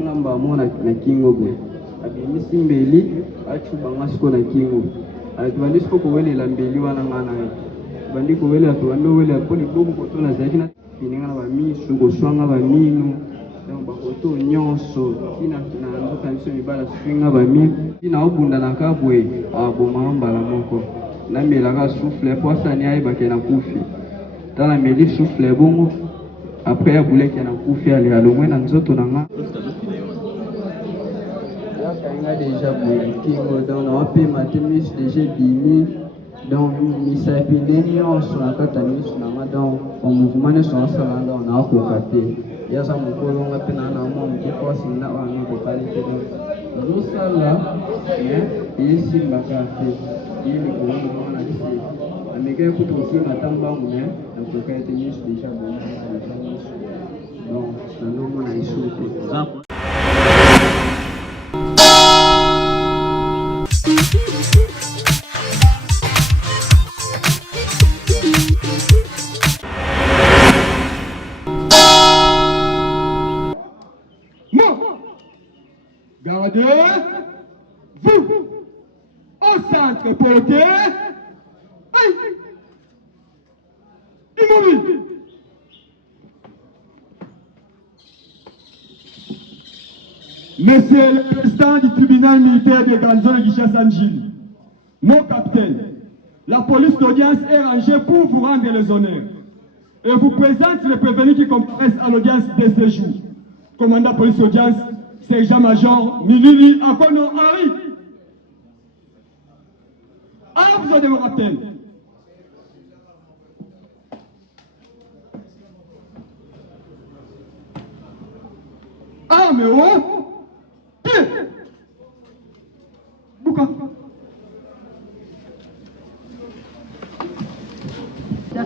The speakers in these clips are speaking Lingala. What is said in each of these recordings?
ngamba mona na kingo bwe abimisi mbeli achubanga siko na kingo atubandi siko kuwelela mbeli wana ngana bandi kuwelela tuwando wele akoli bobu kotona zaidi na kininga na bamisu koswanga baminu donc bakoto nyonso tina na nzoka miso mibala swinga baminu tina obunda na kabwe aboma mbala moko na melaka souffle poisa ni ayebake na kufi tala meli souffle bongo après ya bouleki na kufi ale alongwe na nzoto na nga yakainga deja boye kingo donc na wapi matemis deja bimi donc misapine nyonso na kata miso na nga donc en mouvement nyonso nasala donc na akoka te yaza mokolo nga mpe na mwa moke force na wana kokali te donc ozosala eyesimbaka te ye likolonga na lise amekaki kuta kosimba ta mbangu me nakoka ete miso deja bonga donc nandomona isu te. Gardez-vous au centre porté. Immobile. Monsieur le président du tribunal militaire de Ganzo de Guicha-Sanjil, mon capitaine, la police d'audience est rangée pour vous rendre les honneurs et vous présente les prévenus qui comparaissent à l'audience de ce jour. Commandant police d'audience, sergent-major Milili Akono Henri. Alors vous avez mon rappel. Ah mais oh! Pied! Bouka!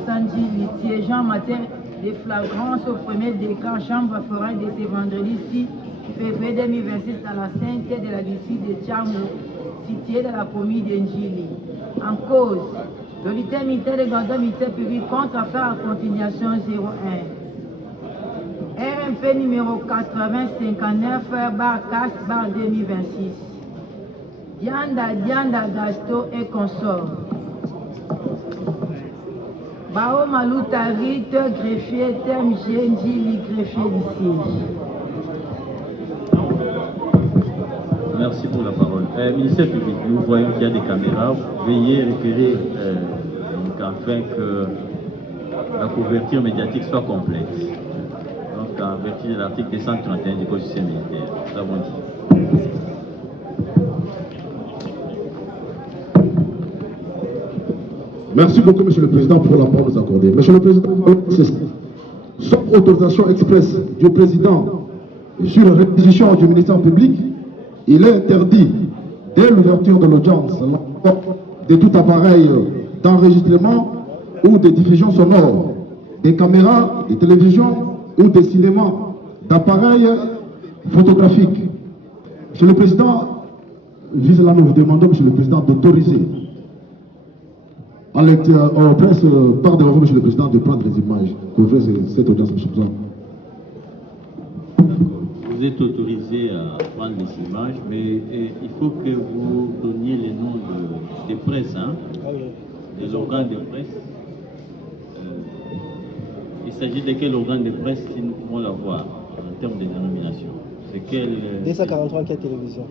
Sanji, siégeant en matière de flagrance au premier décret chambre foraine de ce vendredi 6 février 2026 dans la sainte de la district de Tchamou, située dans la commune d'Enjili. En cause, l'unité militaire de Ganzo militaire public contre affaire à continuation 01. RMP numéro 8059 /CAS 2026. Dianda Gasto et consort. Bao Malouta Rite, greffier terme Njili, greffier du siège. Merci pour la parole. Ministère public, nous voyons qu'il y a des caméras. Veuillez repérer afin que la couverture médiatique soit complète. Donc, en vertu de l'article 231 du Code social militaire, nous avons dit. Merci beaucoup, Monsieur le Président, pour la parole nous accordée. Monsieur le Président, sauf autorisation expresse du Président sur la réquisition du ministère public, il est interdit, dès l'ouverture de l'audience, de tout appareil d'enregistrement ou de diffusion sonore, des caméras, des télévisions ou des cinémas, d'appareils photographiques. Monsieur le Président, nous vous demandons, Monsieur le Président, d'autoriser en presse, par devant vous, Monsieur le Président, de prendre les images, couvrir cette audience, Monsieur le Président. Vous êtes autorisé à prendre les images, mais il faut que vous donniez les noms des presses, hein, des organes de presse. Il s'agit de quel organe de presse si nous pouvons l'avoir en termes de dénomination? C'est quel 243 enquête télévision.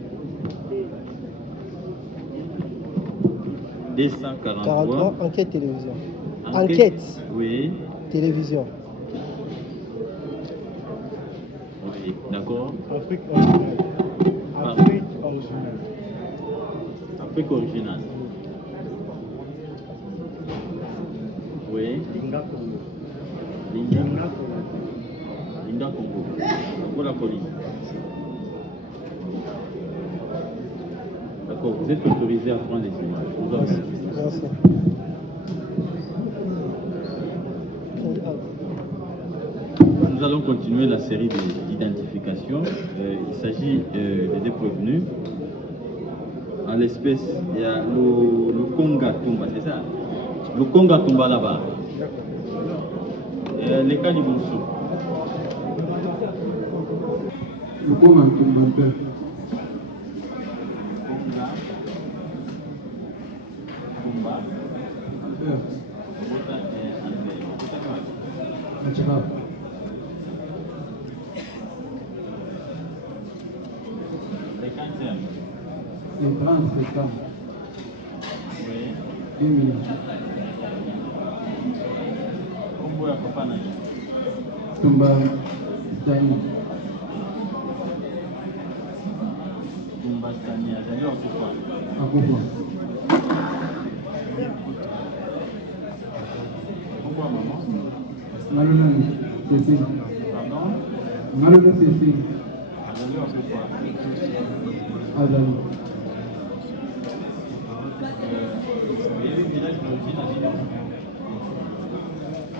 243 enquête télévision. Enquête. Oui. Télévision. Oui, d'accord. Afrique originale. Afrique originale. Afrique originale. Oui. Linga Congo. Linga Congo. Pour la police. D'accord, vous êtes autorisé à prendre les images. Merci. Nous allons continuer la série d'identification. Il s'agit des prévenus. En l'espèce, il y a le Conga Tomba, c'est ça? Le Conga Tomba là-bas. Les cas du Moussou. Lukoma Kimbanpe. Kumba. Albert. Bota Albert. Bota quoi? Machirap. Cinquantième. Le 30 septembre. Oui. 2000. Kombo ya papa na ye. Tumba Stani. Kumba Stani azali wakufa. Akufa. Kombo ya mama. Ngalona Cécile. Pardon? Ngalona Cécile. Azali wakufa. Azali. Oyebi village d'origine na bino?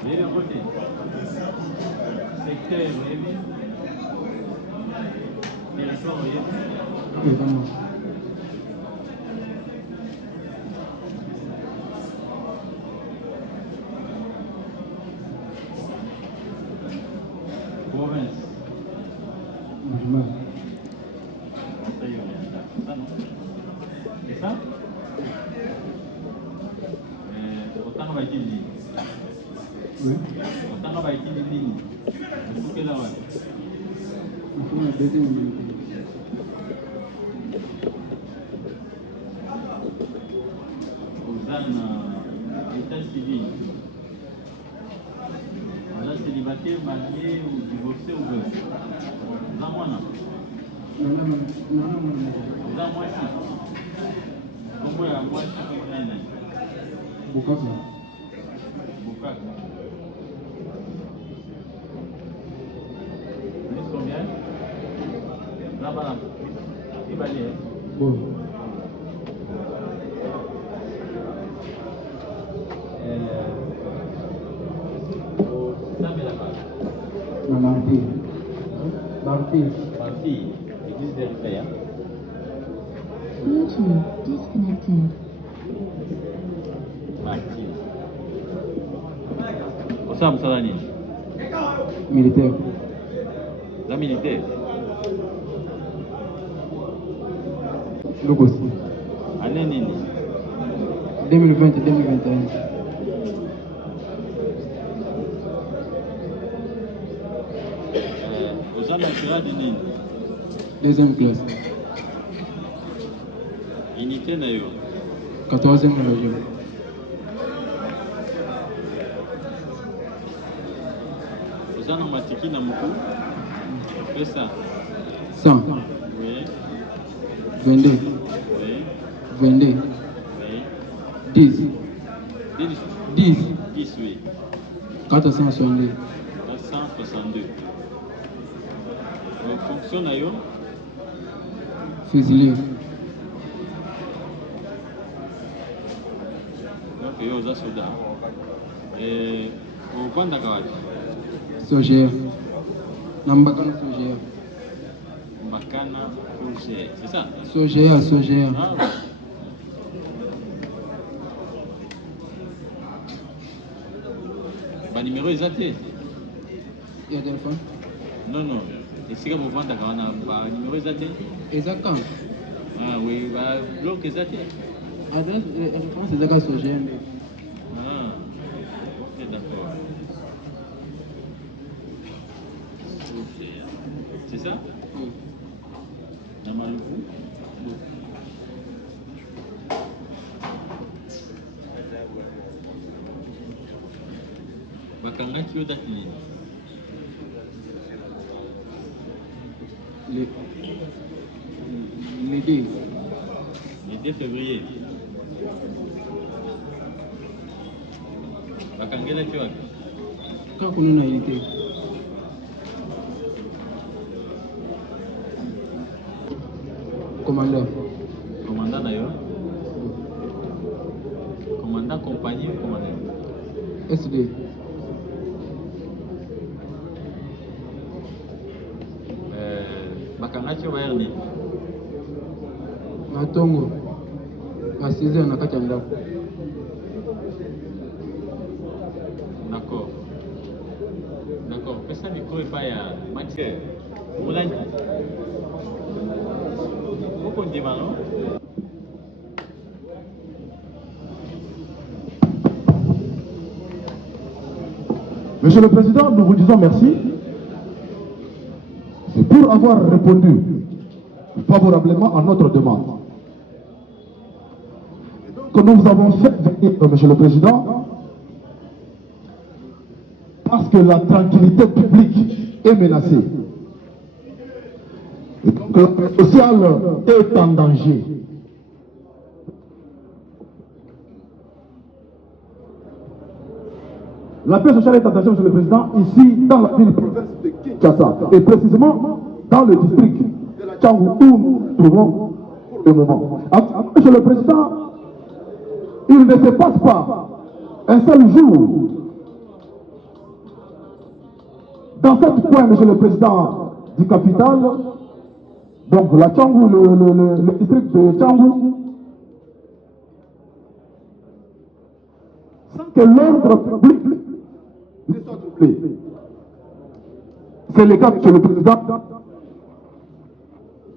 Oyebi yango te? Secteur oyebi? Territoire oyebi? Ok, comment? Province. Mujima. Ça non? C'est ça? Otanga baiti nini? Oui. Otanga baiti nini? Osukela wapi? Mufuma deuxième unité. Oza na état civil. Oza célibataire, marié ou divorcé ou veuve? Oza mwana? Oza mwasi? Kombo ya mwasi kombo na ye nani? Bukavu. Bukavu. Vous combien? Là-bas, il va aller. Bon. Ma martyr. Martyr. Parti, l'église des Rifaya. Bluetooth disconnected. Martyr. Osa msala nini? Militaire. La militaire. Logosi. Année nini? 2020 et 2021. Osa na grade nini? Deuxième classe. Unité na yo. 14e région. Osa na matiki na muku? Pesa? 100. Oui. 22. Oui. 22. Oui. 10. 10. 10. 10, oui. 462. 462. Fonction na yo? Fusilier. Donc yo oza soda. Ovandaka wapi? Sogère. Nambakana Sogère. Mbakana Projet, c'est ça? Sogère, Sogère. Ah oui. Ba numéro eza te? Il y a téléphone. Non, non. Esika bovandaka wana ba numéro eza te? Eza quand? Ah oui, ba bloc eza te? Adresse, référence, c'est Zaka Sogère. Ah, ok, d'accord. C'est ça? Oui. Namaluku? Bakangaki yo date nini? Le 2. Le 2 février. Bakangelaki wapi? Quand on a été. Commandant. Commandant na yo? Commandant compagnie ou commandant? SD. Bakangaki yo bayar nini? Na tongo. Na 6h na kati ya ndako. D'accord. D'accord. Pesa micro epai ya Mathieu. Molangi. Monsieur le Président, nous vous disons merci. C'est pour avoir répondu favorablement à notre demande que nous vous avons fait venir, Monsieur le Président, parce que la tranquillité publique est menacée. Et donc la paix sociale est en danger. La paix sociale est en danger, Monsieur le Président, ici dans la ville province de Kinshasa, et précisément dans le district de la Tchangou où nous nous trouvons pour le moment. Monsieur le Président, il ne se passe pas un seul jour dans cette coin, Monsieur le Président, du capital, donc la Tchangou, le district de Tchangou, sans que l'ordre public ne soit troublé. C'est le cas, Monsieur le Président,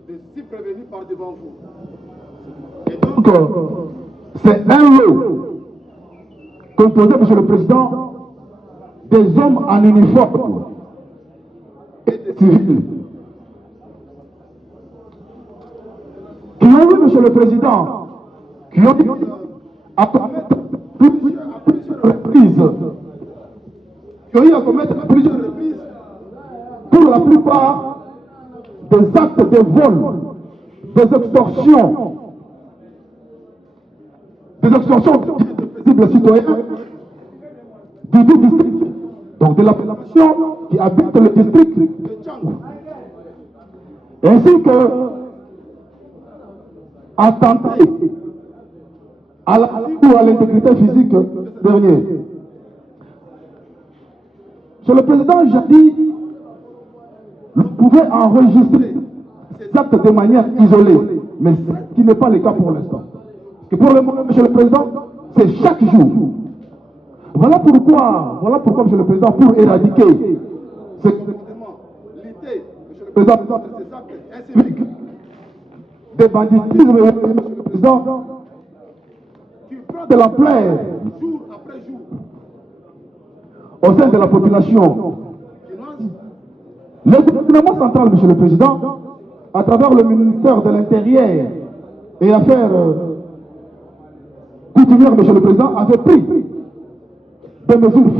de s'y prévenir par devant vous. Et donc, c'est un lot composé, Monsieur le Président, des hommes en uniforme et des civils qui ont vu, Monsieur le Président, qui ont dit à commettre plusieurs reprises, qui ont eu à commettre plusieurs reprises, pour la plupart, des actes de vol, des extorsions de paisibles citoyens du district, donc de la population qui habite le district de Tchangou, ainsi que attenter à la vie ou à l'intégrité physique de ce dernier. Monsieur le Président, j'ai dit, vous pouvez enregistrer ces actes de manière isolée, mais ce qui n'est pas le cas pour l'instant. Parce que pour le moment, Monsieur le Président, c'est chaque jour. Voilà pourquoi, Monsieur le Président, pour éradiquer ces comportements, lutter, Monsieur le Président, ces actes inciviques, des banditismes, Monsieur le Président, qui prend de l'ampleur jour après jour au sein de la population. Le gouvernement central, Monsieur le Président, à travers le ministère de l'Intérieur et Affaires coutumières, Monsieur le Président, avait pris des mesures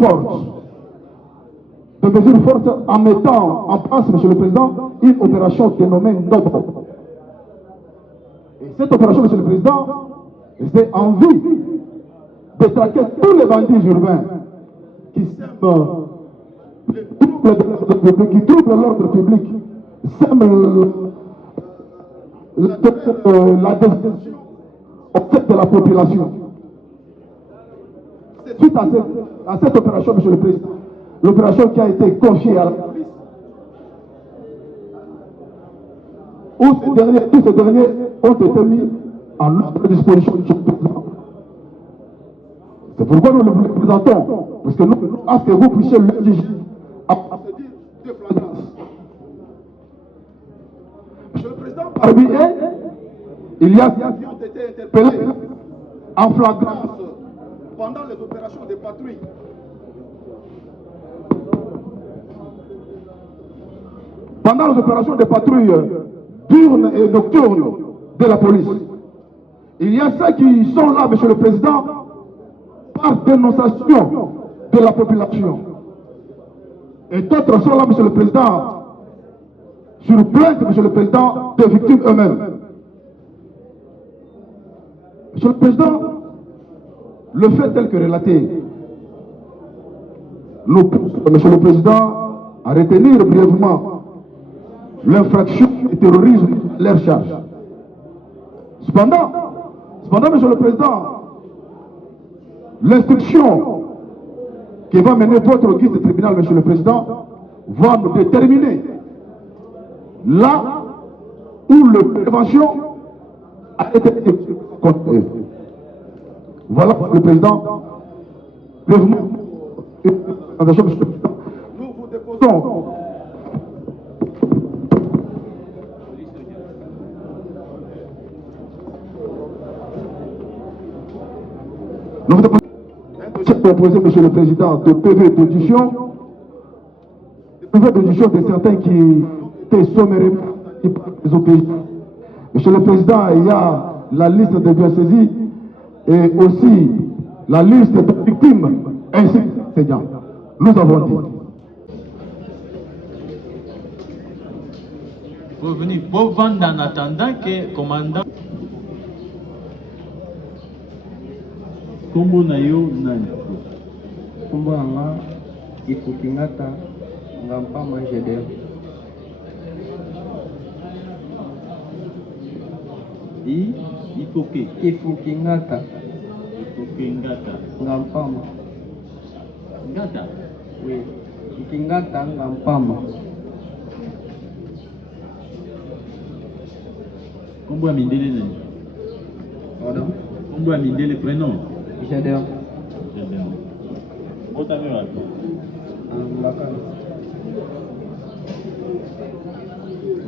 fortes en mettant en place, Monsieur le Président, une opération dénommée Nobre. Et cette opération, Monsieur le Président, c'est en vue de traquer tous les bandits urbains qui sèment qui troublent l'ordre public, sèment la destruction au fait de la population. Suite à cette opération, Monsieur le Président, l'opération qui a été confiée à la police, où ces derniers ont été mis en notre disposition, Monsieur le Président. C'est pourquoi nous le présentons, parce que nous, à ce que vous puissiez l'exiger, à se dire de flagrance. Monsieur le Président, parmi eux, il y a ceux qui ont été interpellés en flagrance pendant les opérations de patrouille. Pendant les opérations de patrouille diurnes et nocturnes de la police, il y a ceux qui sont là, Monsieur le Président, par dénonciation de la population. Et d'autres sont là, Monsieur le Président, sur plainte, Monsieur le Président, des victimes eux-mêmes. Monsieur le Président, le fait tel que relaté nous pousse, Monsieur le Président, à retenir brièvement l'infraction et terrorisme à leur charge. Cependant, Monsieur le Président, l'instruction qui va mener votre guide de tribunal, Monsieur le Président, va nous déterminer là où la prévention a été contre. Voilà, Monsieur le Président, brièvement, Monsieur le Président, nous vous déposons Nous vous avons proposé, Monsieur le Président, de PV d'audition. PV d'audition de certains qui étaient sommairement des OPJ. Monsieur le Président, il y a la liste des biens saisis et aussi la liste des victimes ainsi que des enseignants. Nous avons dit. Vous venez, vous vendre en attendant que commandant. Kombo na yo nani? Kombo anga Ifukingata Ngampama Jedeo. Ifukingata Ngampama. Ngata? Oui. Ifukingata Ngampama. Kombo ya mindele nani? Pardon? Kombo ya mindele prénom? Jedeo. Jedeo. Otame wapi? Mbakana.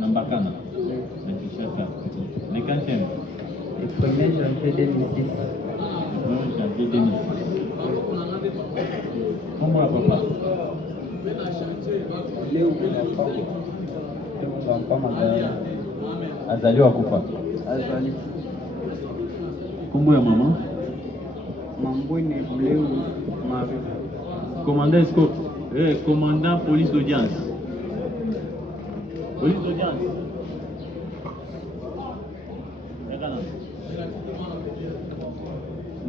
Nambakana? Na Kinshasa. Le quantième? Le 1er janvier 2006. 1er janvier 2006. Kombo ya papa? Leo Ngampama. Azali wa kufa? Azali. Kombo ya mama? Mambwene Bleu Marie. Commandant Esco, commandant police d'audience. Police d'audience.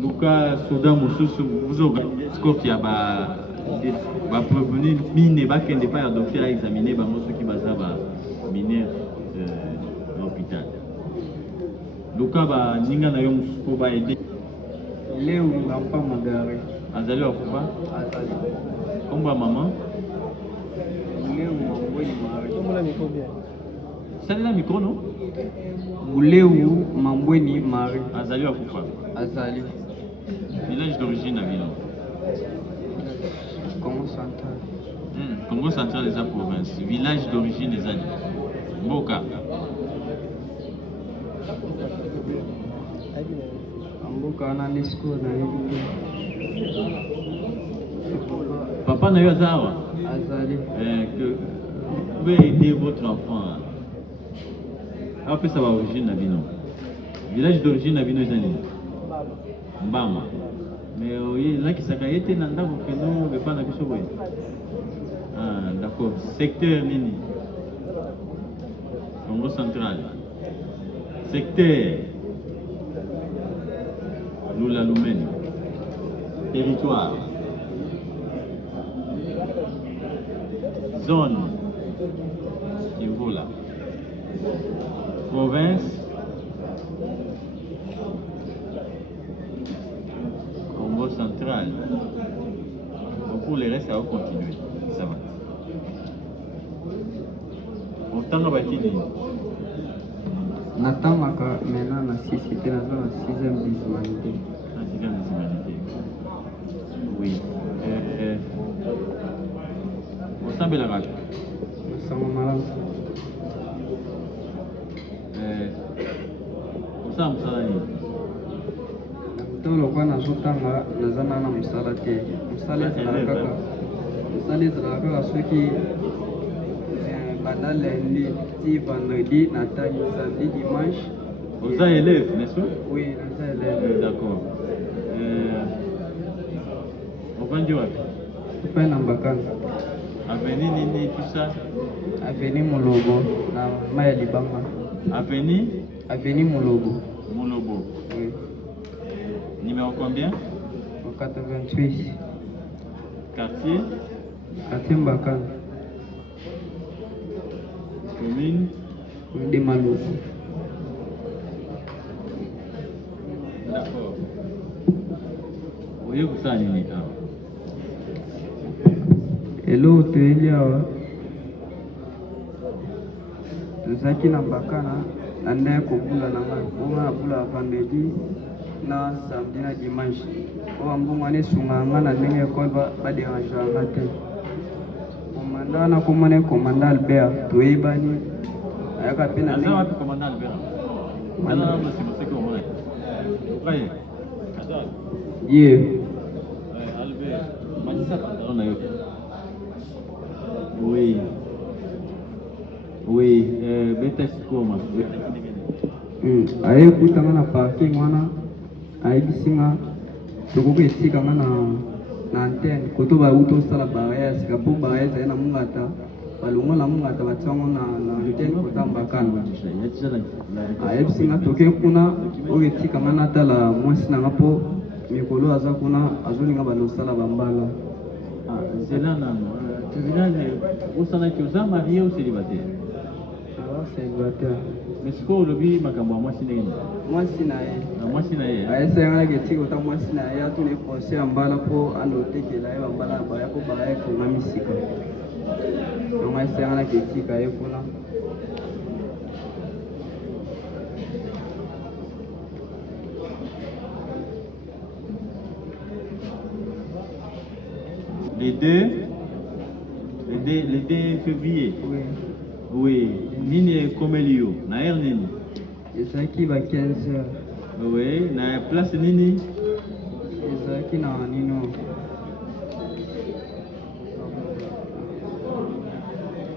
Luka Soudan Moussous, vous organisez escorte, il y a prévenir mine, qui n'est pas adopté à examiner ceux qui basent mineur de l'hôpital. Luka Ninga na yom pour aider. Léo Ngampama Gare. Azali wa kufa? Azali. Kombo ya mama? Léo Mambwene Marie. Comment la micro bien? Sali la micro non? Léo Mambwene Marie. Azali wa kufa? Azali. Village d'origine à Villon. Congo central. Congo central des provinces. Village d'origine des Années. Boka. Amboka na disco na hivi. Papa n'a eu Azawa. Azali. Que vous pouvez aider votre enfant. Après ça va origine à Villon. Village d'origine à Villon des Années. Mbama. Mais là qui s'agayete nanda que nous ne pas na biso boy. Ah d'accord. Secteur Nini. Congo central. Secteur Lula Lumeni. Territoire. Zone. Imbola. Province. Congo central. Donc pour les restes, ça va continuer. Ça va. On t'en va bâtir. Natamaka maintenant na sisi tena na 6e bismanité. La 6e bismanité. Oui. Au sein de la rage. Sama malam. Au sein de la rage. Tolo kwa nazotanga nazana na musala te. Musala ezalaka soki banda lundi ti vendredi natali samedi dimanche. Vous êtes élève, n'est-ce pas? Oui, naza élève. D'accord. On va dire Tupa na Mbakana. Avenue Nini, tout ça? Avenue Molobo na Maya Libanga. Avenue Molobo. Molobo. Oui. Numéro combien? 88. Quartier? Quartier Mbakana. Commune? De Malou. D'accord. Vous voyez où ça, Nini? Hello, Telia. Tuzaki na Mbakana ande kobula na nga bula vendredi na samedi na dimanche. O ambunga ne sunga nga na ndenge ko ba déranger nga te. Komanda na komane komanda Albert toyebani ayaka pena ndenge. Azaba komanda Albert. Nana na simose ko mwana. Okai. Yeah. Albert, Matissa pantalon na yo. Oui. Oui, beta sikoma. Aye kutanga na parking wana aye bisinga toko etika nga na antenne koto ba uto sala barrière sika po barrière za na mungata balongo la mungata batango na antenne kota mbakana aye bisinga toke kuna o etika nga na tala mwasi na ngapo mikolo aza kuna azolinga balosala bambala. Zela nano, tribunal osana ki oza marié ou célibataire? Alors célibataire. Mais siko olobi makambo ya mwasi ndenge? Mwasi na ye. Mwasi na ye. Ayesanga ketika ota mwasi na ye atune procès ya mbala po anotekela ye bambala ya baya po baya ekonga misika. Donc ayesanga ketika ye kuna. Les 2 février. Oui. Oui. Nini Komelio, na air nini? Ezaki ba 15 heures. Oui, na place nini? Ezaki na nino.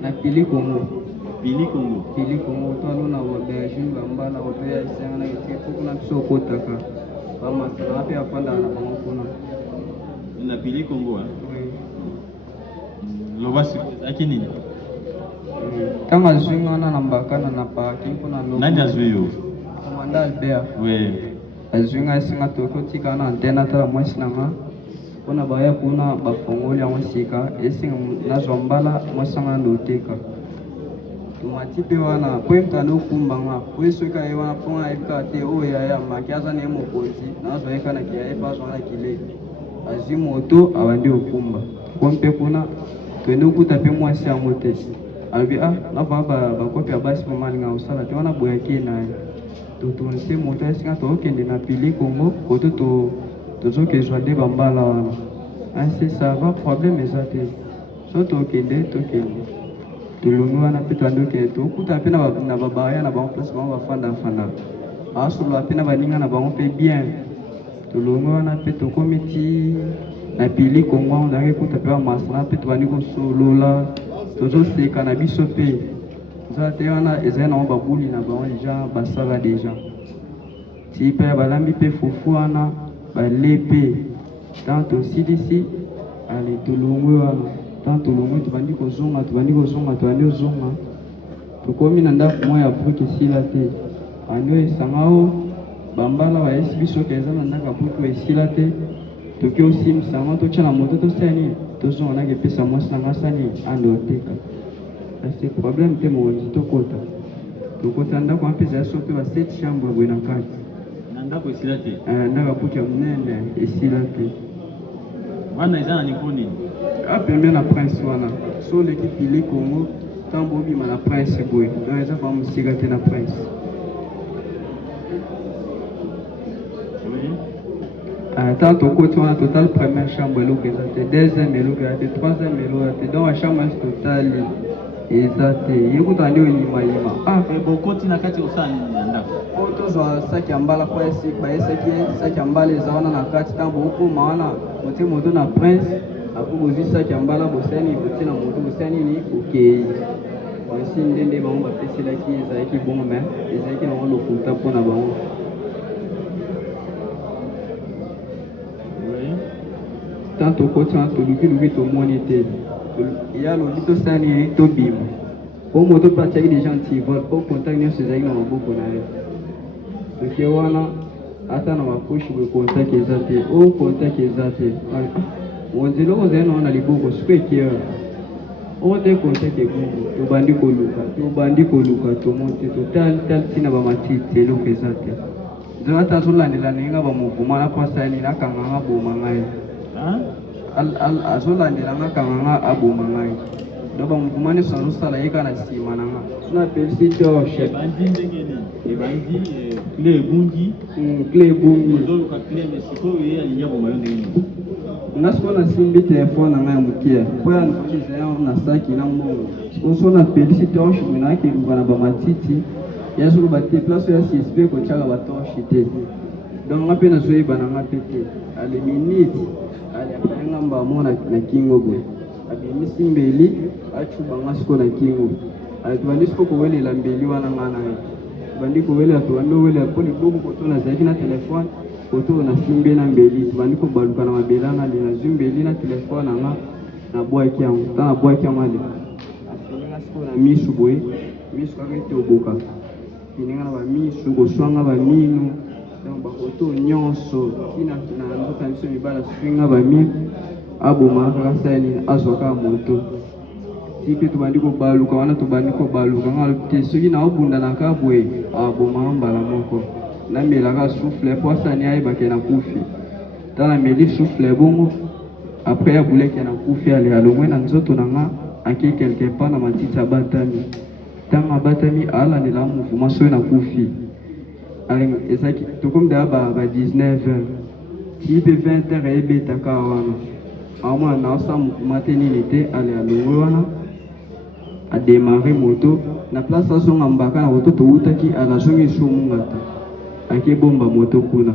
Na Pili Congo. Pili Congo. Pili Congo to na aubergine bambala opeya esenga na ketika kuna biso kotaka. Ba masala pe afanda na bango kuna. Na Pili Congo. Oui. Lobasi ezaki nini? Tanga azwinga na mbakana na parking kuna lobo. Nani azwi yo? Komanda Albert. Oui. Azwinga singa toko tika na antenne tala mwasi nanga. Kuna baya kuna bafongoli ya mwasika esinga nazo mbala mwasanga ndoteka. Tumati pe wana kwemta no kumbanga kwesoka ye wana ponga ekate o ya makiaza ne mokonzi nazo eka na kiaye paso na kile. Azwi moto abandi okumba. Kompe kuna twende ukuta pe mwasi ya motesi. Albi na baba bakopi abasi po malinga usala te wana boyaki na totonse moto esinga tokende na Pili Congo koto tozokezwa nde bambala wana. C'est ça va problème ezate. So tokende tulungi wana pe twandoke tokuta pe na babaya na bango place bango bafanda asolo pe na baninga na bango pe bien tulungi wana pe tokomiti na Pili Congo on a kuta pe masana pe twani ko solola tozoseka na biso pe zate wana ezali na babuli na bango déjà basala déjà ti pe balambi pe fufu wana balepe tanto sidisi ali tulungi wana tanto tulungi tubandi kozonga tukomi na ndako moya bruke esila te andio esangao bambala bayesi biso keza na ndako bruke esila te toki osimbisango totya na moto tosani tozonga nake pesa mwasi nanga sani ande oteka ase problème te mokonzi tokota ndako ampeza ya so mpe ba 7 chambre boye na kati na ndako esila te ndako bruke ya monene esila te wana eza na niveau nini? Pembeni na prince wana so leki Pili Congo ntango obima na prince boye donc eza pa mosika te na prince. Tant tokoti wana total première chambre eloko eza te, deuxième eloko eza te, troisième eloko eza te, donc a chambre total eza te yekuta nde oyimayima. Bokoti na kati osala nini na ndako? O tozwa saki ya mbala po bayesaki saki ya mbala eza wana na kati ntango okoma wana botie moto na prince apo bozwi saki ya mbala bosani botie na moto bosani nini okei osi ndende bango bapeselaki ezalaki bongo me ezalaki nango lokuta mpo na bango. Tant tokoti wana tolukiluki tomoni te ya lobi tosani tobima po moto mpe atiaki déjà antivol po contact nyonso ezalaki na maboko na ye toke wana ata na maposhi boye contact eza te o contact eza te monzela oko ozali na wana liboko siko ekea o te contact ebungu tobandi koluka tomoni te totali ntina bamatiti eloko eza te nzela ata azolandela nenga bamuvuma na po asali nakanganga boma ngai azolandela nga kanganga aboma ngai do bamuvuma nyonso azosala yeka na nsima na nga sona pelisi torche ebandi clé ebungi clé ebungi ozoluka clé mais sikoyo ye alingi aboma yo ndenge nini? nga sikoyo nasimbi telefone na ngai ya mokie po ya nokoti ezala na saki na mbongo sikoyo so na pelisi torche boye nayaki eluka na bamatiti ya soloba te place oyo ya suspect kotiaka batorche te donc nga pe na zoyeba na nga pe te ale minute ale apele nga mbamo na kingo boye abimisi mbeli acuba nga siko na kingo ale tubandi siko kowelela mbeli wana nga na ye tubandi kowelela tubandi owelela po libuku koto nazalaki na telefone koto na simbe na mbeli tubandi kobaluka na mabeli anga ali nazwi mbeli na telefone anga nabwaki yango ta nabwaki yango ale afininga siko na misu boye misu kaka ete oboka fininga na bamisu koswanga baminu donc bakoto nyonso tina na nzoka miso mibala swinga baminu aboma kaka sani azwaka moto tipe tubandi kobaluka wana tubandi kobaluka nga te soki na obunda na kabwe aboma mbala moko namelaka souffle po asani ayebake na kufi tala meli souffle bongo après abuleki na kufi ale alongwe na nzoto na nga ake quelque part na matiti abatami ntango abatami alandela mouvement soki na kufi ezaki tokomda ba 19h tipe 20h eyebetaka wana aomona naosa mouvement te nini te ale alongwe wana adémarre moto na place azonga mbaka na koto toutaki alazongi esomungata akebomba moto kuna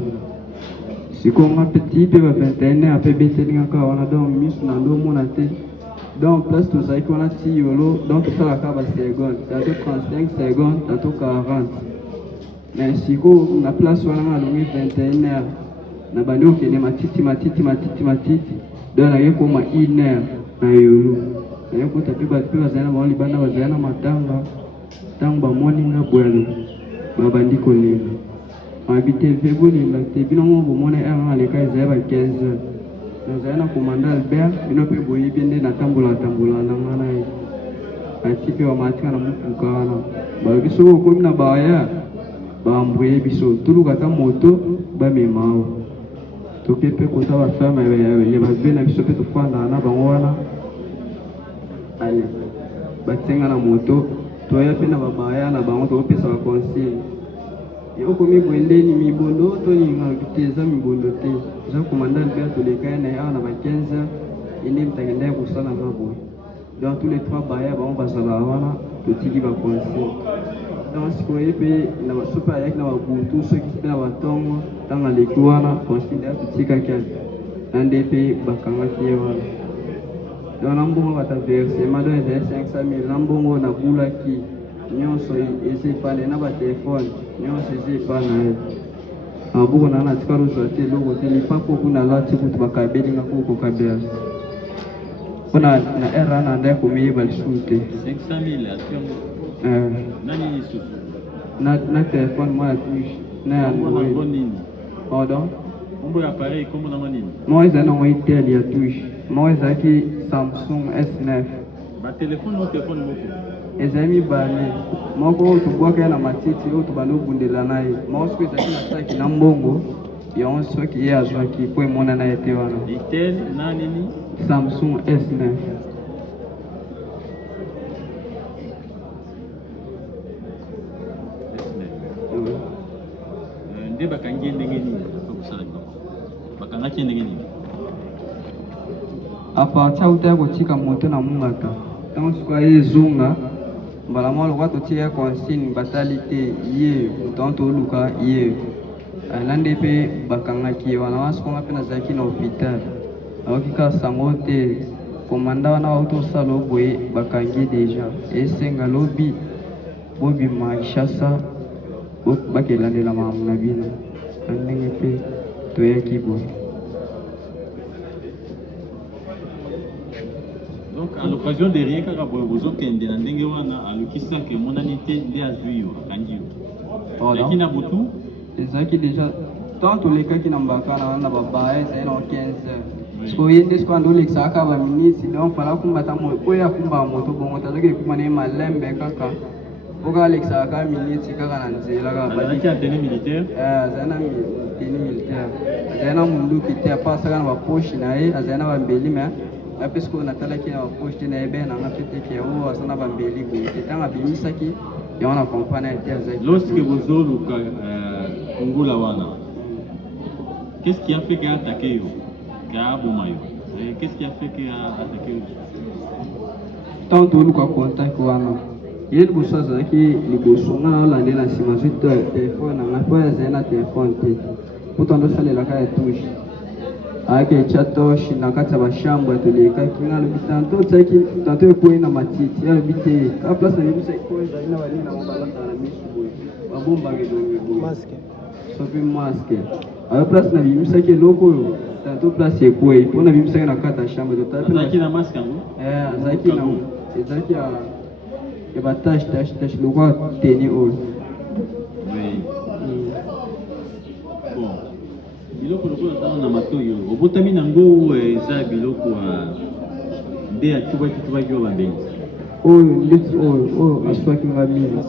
sikonga petit pe ba 21 ape betelingaka wana donc misu na ndo mona te donc place tozalaki wana ti yolo donc tosalaka ba seconde tato 35 secondes tato 40 mais siko na place wana alongi 21h na bandi okende matiti donc naye koma 1h na yolo naye kota pe bato pe bazali na bango libanda bazali na matanga ntango bamoninga bwele babandi kolinga habité bolinga te bino mo bomona anga aleka ezali ba 15h nazali na komanda Albert bino pe boyebi nde natambola na nga na ye ati pe bamatika na motuka wana balobi soki okomi na baya baambroye biso toluka ata moto bamemao toke mpe kota bafame ya babe na biso mpe tofandaka na bango wana ale batenga na moto toya mpe na babaya na bango tokopesa baconsigne okomi bwendeni mibondo tolinga te eza mibondo te eza komanda Albert toleka ye na ye awa na ba 15h ende mtakenda ya kosala nga boye donc tous les trois baya bango bazalaka wana totiki baconsigne donc sikoye mpe na basope ayaki na babutu soki mpe na batongo ntango aleki wana consigne ya totikaki ale na nde mpe bakangaki ye wana donc na mbongo bata versement donc ezali 500 000 na mbongo nabulaki nyonso eza epane na batelefone nyonso eza epana ye abuku na natika lozwa te eloko te lipapo kuna lati kutu bakabelinga kuku kokabela mpona na r ana nda komiyeba lisusu te 500 000 nani lisusu na telefone mwa ya touche na ya nini pardon kombo ya appareil kombo nango nini moko ezali nango itel ya touche moko ezalaki Samsung S9 batelefone moko ezali mibale moko oyo tobwaka na matiti oyo tobanda obundela na ye moko soki ezalaki na saki na mbongo yango soki ye azwaki mpo emonana ye te wana itel na nini Samsung S9 nde bakangi ndenge nini kosala bakangaki ndenge nini apartir auta ya kotika moto na mungaka ntango sikoyo ye ezonga mbala mwa lokwa totika consigne batali te ye ntango toluka ye na nde mpe bakangaki ye wana wana sikonga mpe nazalaki na hôpital aoki kaka sango te komanda wana bauti osala oboye bakangi deja esenga lobi bobima Kinshasa bakelandela makambo na bino na ndenge mpe toyaki boye. Donc à l'occasion de rien kaka boye bozokende na ndenge wana alukisaka emonani te nde azwi yo akangi yo yaki na butu ezalaki deja tant tolekaki na mbaka na wana na babaya ezali na 15h siko ye nde siko ande olekisaka baminisi donc fala kumbata oyo akumbaka moto bongo tazoki ekuma na ye malembe kaka oka alekisaka kaka miniti kaka na nzela kaka atene militaire azali na teni militaire azali na munduki te apasaka na baposhi na ye azali na bambeli me ape sikoyo natalaki na baposhi te na ye be nanga mpe teke oyo aza na bambeli boye te ntango abimisaki yango na comprendre ye te azalaki lorsque bozoluka ngula wana qu'est-ce qui a fait qu'il a attaqué yo qu'à Bomayo qu'est-ce qui a fait qu'il a attaqué yo tant toluka contact wana ye liboso azalaki liboso nga naolande na nsima zwi telefone nanga mpo azali na telefone te putondo salela kaya touche ake chatoshi na kata bashamba tuleka kinga bitanto tsaki tanto ko ina matiti ya bite ka place na bisa ko ina wali na mbala na misu boy babomba ngedongo Masque. sopi masque a place na bisa ke loko tanto place ko e pona bisa na kata shamba to tapi Zaki na masque ngo? zaki na zaki ya batash tash loko teni all Oui. Bon. Biloko lokola na matoyo obotami nango eza biloko nde atubaki yo bambeli oyo ndeti oyo aswaki nga mino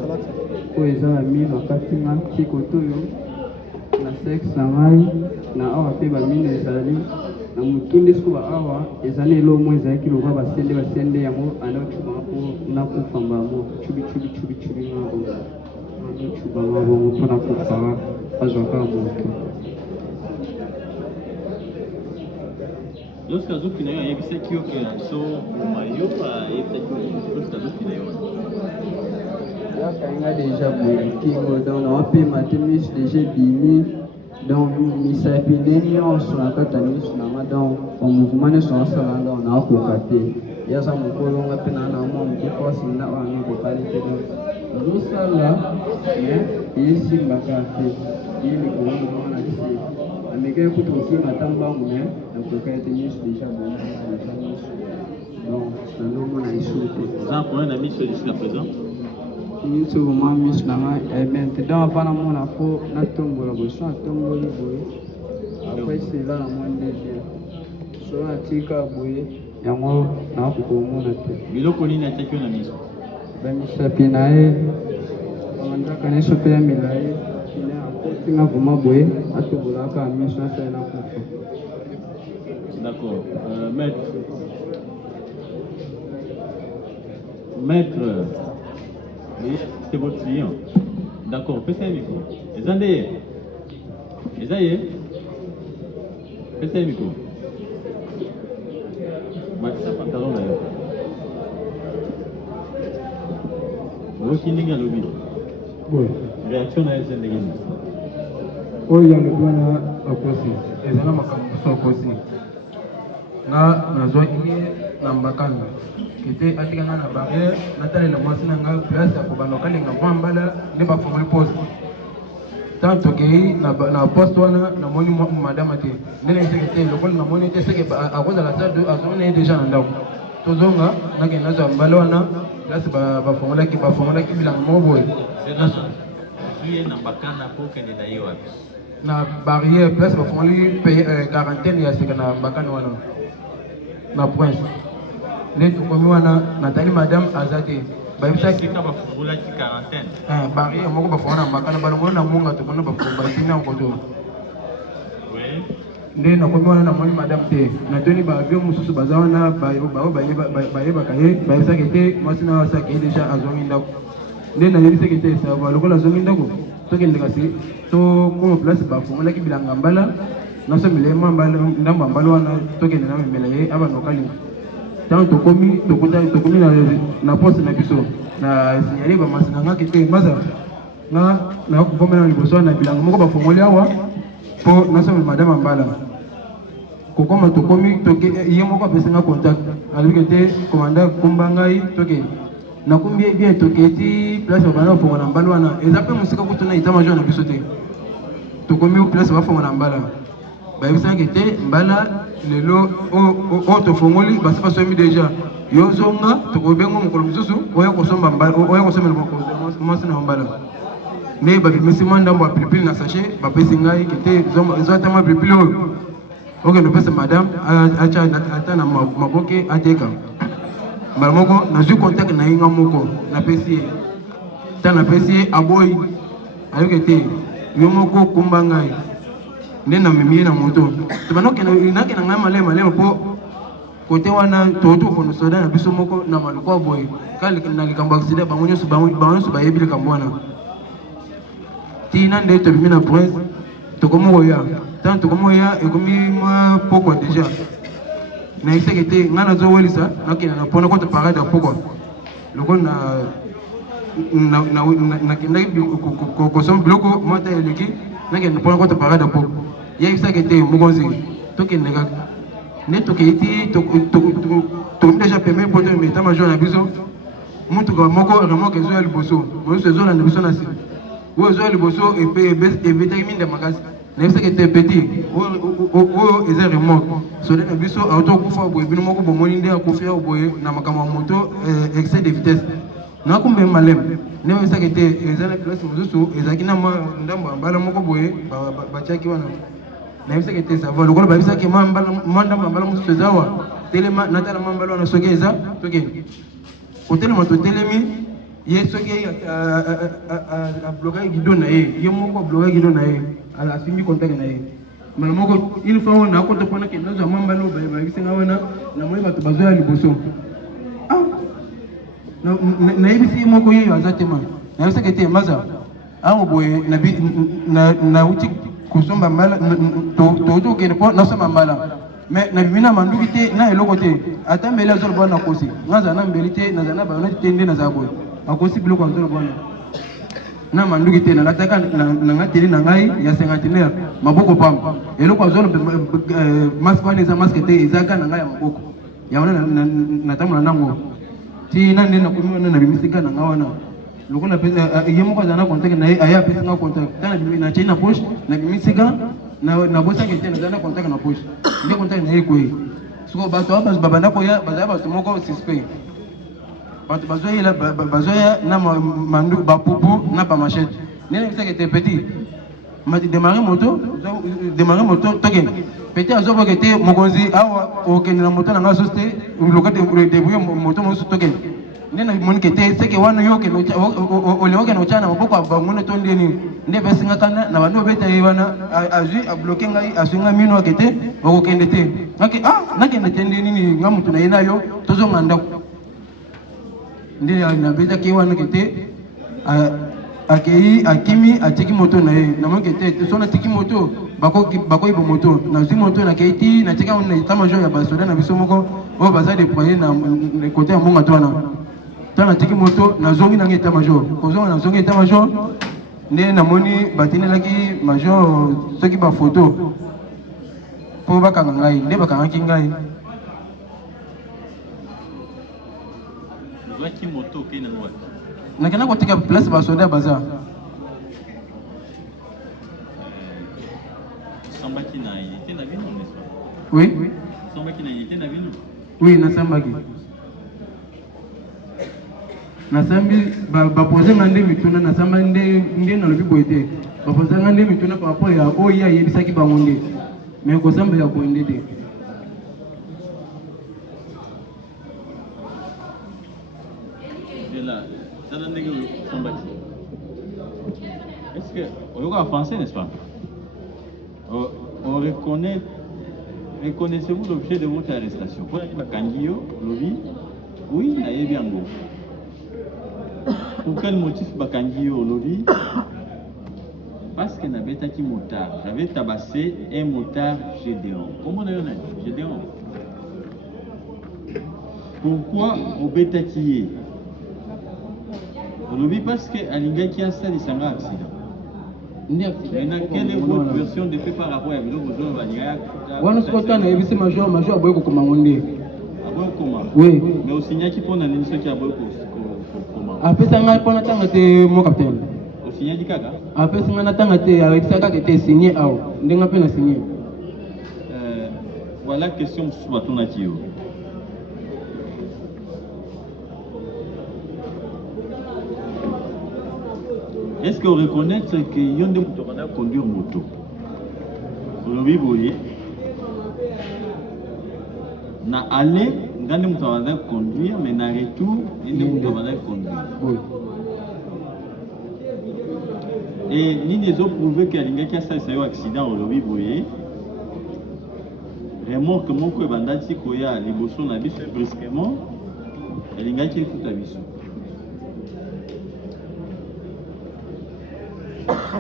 oyo eza na mino akati nga kikoto oyo na sexe na ngai na awa mpe bamino ezali na motu nde siko baawa eza na elo mo ezalaki lokwa basende yango anaocubanga mpo nakufamba yango cubi nga bongo anaocubanga bongo mpo nakufanga azwaka moto. lorsque azokina yo ayebisaki yo ke so mayo ayebisaki lorsque azokina yo yakainga deja boye kingo donc nawapema te miso deja ebimi donc misapi nde nyonso na kati ya miso nanga donc bamouvement nyonso naosala donc nakoka te yaza mokolonga mpe naa na mwa moke force na oyo kokali te donc nazosala eyesimbaka te ye likolonga na se amekaki kuta kosinga ata mbangu me nakoka ete miso deja boye deja miso donc nalomona esu te oza problème na miso jusqu'à présent miso vraiment miso na ngai ebente donc apa namona fo natombola boye so natomboli boye après cela namwa ndenge so natika boye yango nakoka komona te biloko nini atiaki yo na miso bamisapi na ye bamanzaka nyonso mpe ya milai kine akotinga vraiment boye atombolaka miso nasala nakufa. D'accord. Maître, c'est votre client. D'accord, faites un micro. Les Andés, les aïeux, faites un micro. Matissa pantalon d'ailleurs. Vous qui n'êtes pas lobby. Oui. Réaction à SN de Guinée. Oyo yalobana akosi ezala makambo so akosi nga nazwaki na mbakanga kete atikanga na barrière natalela mwasi na nga place ya kobanda okalinga mwa mbala nde bafongoli poste tant tokei na poste wana namoni madame te nde naiseke te lokola namoni te seke akozala sa azongi na ye deja na ndako tozonga nakende nazwa mbala wana place bafongolaki bilanga moko boye na barrière place bafongoli quarantaine ya sika na mbakana wana na prince nde tokomi wana natali madame aza te bayebisaki barrière moko bafongola na mbakana balongolo na munga tokona batina nkoto nde nakomi wana namoni madame te natoni baavion mosusu baza wana bao bayebaka ye bayebisaki te mwasi na wasaki ye deja azongi ndako nde nayebisaki te sava lokola azongi ndako tokende kasi tokoma place bafongolaki bilanga mbala nasomela ye ndambo ya mbala wana tokende namemela ye abanokali ntango tokomi na poste na biso na signale bamasi na ngaki te maza nga nakokuvomela na liboso na bilanga moko bafongoli awa mpo nasomela madame ya mbala kokoma tokomi ye moko apesinga contact alobiki te komanda kumba ngai tokende nakumbi bien toketi place babanda bafongola na mbala wana eza mpe mosika kutuna eta major na biso te tokomi place bafongola na mbala bayebisaki te mbala lelo oyo tofongoli basi basomi deja yo zonga tokobenga mokolo mosusu oya kosomela mwasi na mbala nde babimisi mwa ndambo ya pilipili na sachet bapesi ngai kete ezwata mwa pilipili oyo okende opesa madame atia ata na maboke ateka mbala moko nazwi contact na ye nga moko napesi ye ta napesi ye aboyi ayoki te yo moko kumba ngai nde namemi ye na moto nakenda ngai malema mpo kote wana totofono soda na biso moko na maloko ya boye na likambo aksida bango nyonso bayebi likambo wana tina nde tobimi na prince tokomi koya ntango tokomi koya ekomi mwa pokwa deja nayebisaki te ngai nazowelisa nakenda na mpona kota parade ya pokwa lokola nakendaki kosomba biloko mata eleki nakenda mpona kota parade ya pokwa yebisaki te mokonzi tokende kaka nde tokeiti tokomi déjà peme mpo to état major na biso mutuka moko remoke ezoya liboso mosusu ezolanda biso na nsima oyo ezoya liboso ebetaki minda makasi nayebisaki te peti oyo eza remoke soda na biso autokufa boye bino moko bomoni nde akufi ayo boye na makambo ya moto excès de vitesse nakumbe maleme nde bayebisaki te eza na place mosusu ezalaki na ndambo ya mbala moko boye batiaki wana nayebisaki te sava lokola bayebisaki mwa ndambo ya mbala mosusu eza awa telema natala mwa mbala wana soki eza tokende kotelema totelemi ye soki ablokaki gido na ye moko ablokaki gido na ye asimbi contake na ye mbala moko une fois oyo nakota mpona ke nazwa mwa mbala oyo bayebisinga wana namoni bato bazoya liboso nayebisi moko ye aza te ma nayebisaki te maza awa boye nauti kosomba mbala touti okende mpo nasomba mbala mais na bimina manduki te na eloko te ata mbeli azoloba na kosi ngaza na mbeli te naza na bayonati te nde naza boye akosi biloko azoloba na manduki te nalataka na nga tele na ngai ya cinquantenaire maboko pamba eloko azoloba maske wana eza maske te ezaka na ngai ya maboko ya wana natambola nango ti na nde nakomi wana na bimisika na nga wana lokola ye moko aza na contacte na ye aye apesi nga contacte ta natie na poche na bimisika na bosaki te naza na contacte na poche nde contacte na ye koye soko bato awa babanda koya bazala bato moko suspect bato bazoya na mandu bapupu na bamachete nde nayebisaki te petit démarrer moto tokende petit azoboke te mokonzi awa okende na moto na nga sosi te loka débrouille moto mosusu tokende nde namonike te seke wana yo olewokende otya na maboko ya bangono to ndeni nde pesingaka na bando obeta ye wana azwi abloke ngai aswinga mino ake te okokende te ngaki nakende te nde nini nga motu na ye na yo tozonga ndako nde nabetaki ye wana ke te akei akimi atiki moto na ye namonike te so natiki moto bakoyiba moto nazwi moto nakei ti natika na état major ya basoda na biso moko oyo baza déploye na kote ya mbonga to wana ta natiki moto nazongi nanga état major kozonga nazongi état major nde namoni batindelaki major soki bafoto mpo bakanga ngai nde bakangaki ngai nakenda kotika place basoda baza oui oui nasambaki nasambi bapose nga nde mituna nasamba nde nalobi boye te bapose nga nde mituna par rapport ya oyo ayebisaki bango nde mais kosamba ya boye nde te est-ce que on va français n'est-ce pas on reconnaissez-vous l'objet de votre arrestation pour la Kangio Lobi oui nayebi yango pour quel motif Bakangio Lobi parce que nabetaki motard j'avais tabassé un motard Gédéon comment on a dit Gédéon pourquoi obetaki Lobi parce que alingaki asali sanga accident quelle est votre version de fait par rapport à Bilo Bozo Vania wana sokota na yebisi major aboye kokoma ngonde aboye kokoma oui mais osignaki mpona nini soki aboye kokoma apesa ngai mpona tanga te mo capitaine osignaki kaka apesa ngai natanga te ayebisa kaka te signé awa ndenga mpe na signé voilà question mosusu batunaki yo est-ce que reconnaître que Yonde Moutorana conduire moto Olobi boye na aller ngande Moutorana conduire mais na retour Yonde Moutorana conduire et ni les autres prouvé que l'ingénieur qui a ça c'est un accident Olobi boye remorque moko ebandati koya liboso na biso brusquement l'ingénieur qui écoute biso.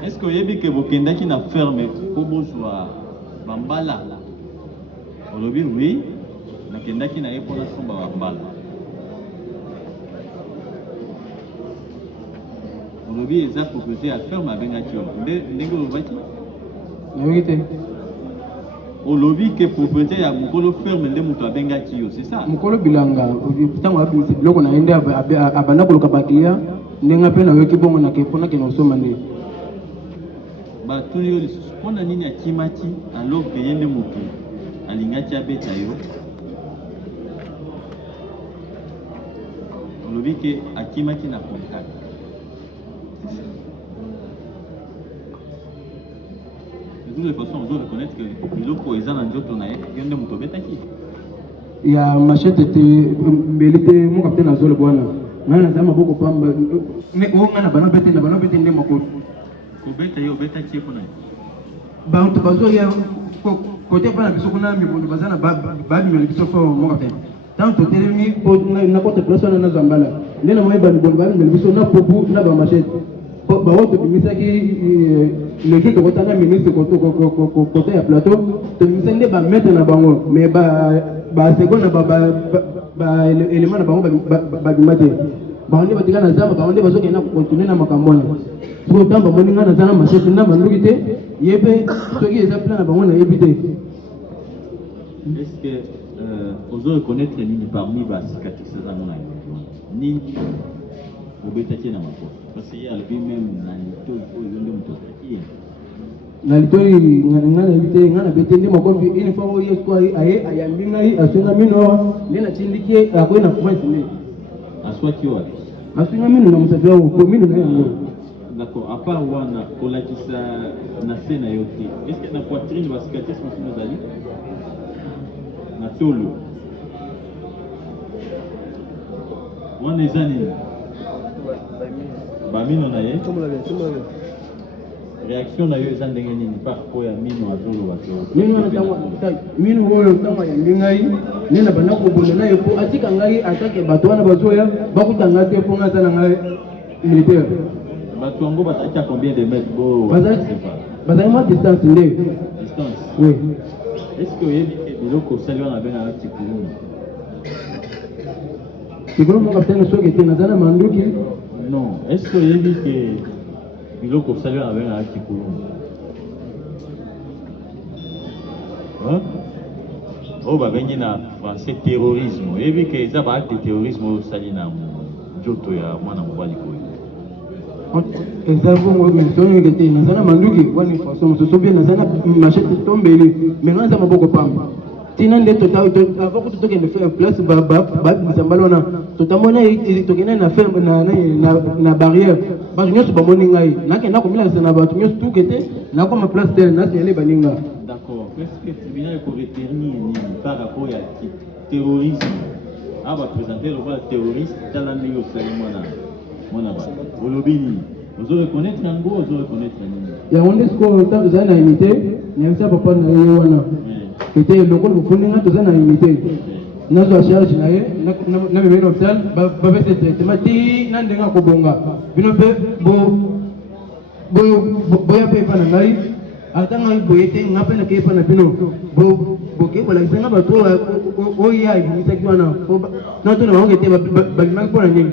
Est-ce que vous avez que vous avez une ferme pour bonsoir Bambala Olobi oui, na kendaki na yepo na somba Bambala. Olobi eza proposé à ferme avec nature. Ndenge olobaki? Oui te. au lobby que propriétaire ya mukolo ferme nde muto abenga kiyo, c'est ça? Mukolo bilanga tango abimisi biloko na ende abanda koluka baklia ndenga pe na weki bongo na kepona ke na osoma nde batuni yo lisusu mpona nini akimaki alors que ye nde moto alingaki abeta yo olobi ke akimaki na contact. De toute façon, on doit reconnaître que biloko eza na nzoto na ye yo nde moto obetaki. ya machete te mbeli te mo capitaine azole bwana ngana za maboko pamba ne o ngana bana bete nde makolo Kobeta yo obetaki ye mpona ye. bantu bazoya kote pana biso kuna mibondo bazana babimeli biso fo mo capitaine tant totelemi na kote place wana na zambala nde na moyeba mibondo babimeli biso na popu na bamachete bawoto bimisaki le jour de kotanga ministre côté ya plateau tobimisaki nde bamete na bango mais baseconde na élément na bango babima te bango nde batika na zamba bango nde bazokenda kokontinue na makambo wana soki otan bamoni nga naza na machete na banduki te ye mpe soki eza plan na bango nayebi te. Est-ce que ozo reconnaître nini parmi basicatrice eza ngo na nini obetaki na makosa? Parce que ye alobi même na litoi oyo nde moto otaki ye na litoi nga nayebi te nga na bete nde makofi une fois oyo yesu aye ayambi ngai asenga mino nde natindiki ye akoyi na province nde aswaki yo wapi? asenga mino na mosafi yango po mino na yango. D'accord, à part wana kolakisa na se na yo te, est-ce que na poitrine basicatrice mosusu ezali na tolo wana eza nini? Bamino na ye réaction na yo eza ndenge nini par rapport ya mino azoloba te mino oyo ntango ayambi ngai nde na banda kobonda na ye po atika ngai atake bato wana bazoya bakuta ngai te mpo ngai aza na ngai militaire. Bato yango bazalaki à combien de mètres bo bazali mwa distance nde distance? oui. Est-ce que oyebi ke biloko osali wana abengaka tikuluna? tikolo mo kapitaine soki te naza na manduki. Non, est-ce que oyebi ke biloko osali wana abengaka tikuluna? Oyo babengi na français terrorisme. Oyebi ke eza baacte de terrorisme oyo osali na nzoto ya mwana mobali koyo. eza bongo soki te naza na manduki wani façon mosusu bien naza na machete tombeli mais nga naza maboko pamba tina nde avant kutu tokende place babimisa mbala wana totamona tokende na ferme na barrière bato nyonso bamoni ngai nakenda komilakisa na bato nyonso tuke te nakoma place te nasinyale baninga. D'accord, est-ce que le tribunal est retenir par rapport à terrorisme? Ah, va présenter le roi terroriste dans la meilleure cérémonie. Olobini, vous allez reconnaître un beau, vous allez reconnaître un. Il y a un discours tant que ça n'a imité, n'a pas papa n'a eu un. Était le coup de fondé n'a tout ça n'a imité. N'a pas cherché n'a même l'hôpital, va faire ce traitement. N'a pas kobonga. Bino boya pe pa na ngai. Atanga boyete ngapa na kepa na bino. Boke bola senga ba to oya imisaki wana. Na to na ngete ba mangi pour nini.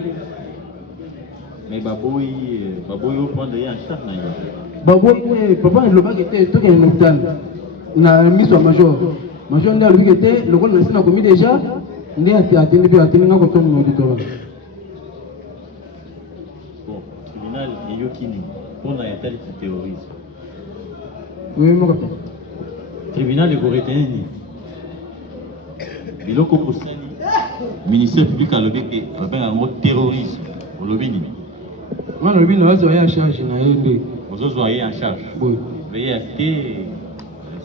Mais baboyi au point de en charge na yo. Baboyi papa le bag était tout en hôpital. Na mise au major. Major ndio lui était le gars na commis déjà ndio atini ngako to mu auditoire. Bon, tribunal yo kini pour na yatali terrorisme. Oui mon capitaine. Tribunal de retenir ni. Biloko kosani ministère public a levé que un terrorisme. Olobini. Moi, le bin va en charge. Vous soyez en charge. Oui. Veuillez acter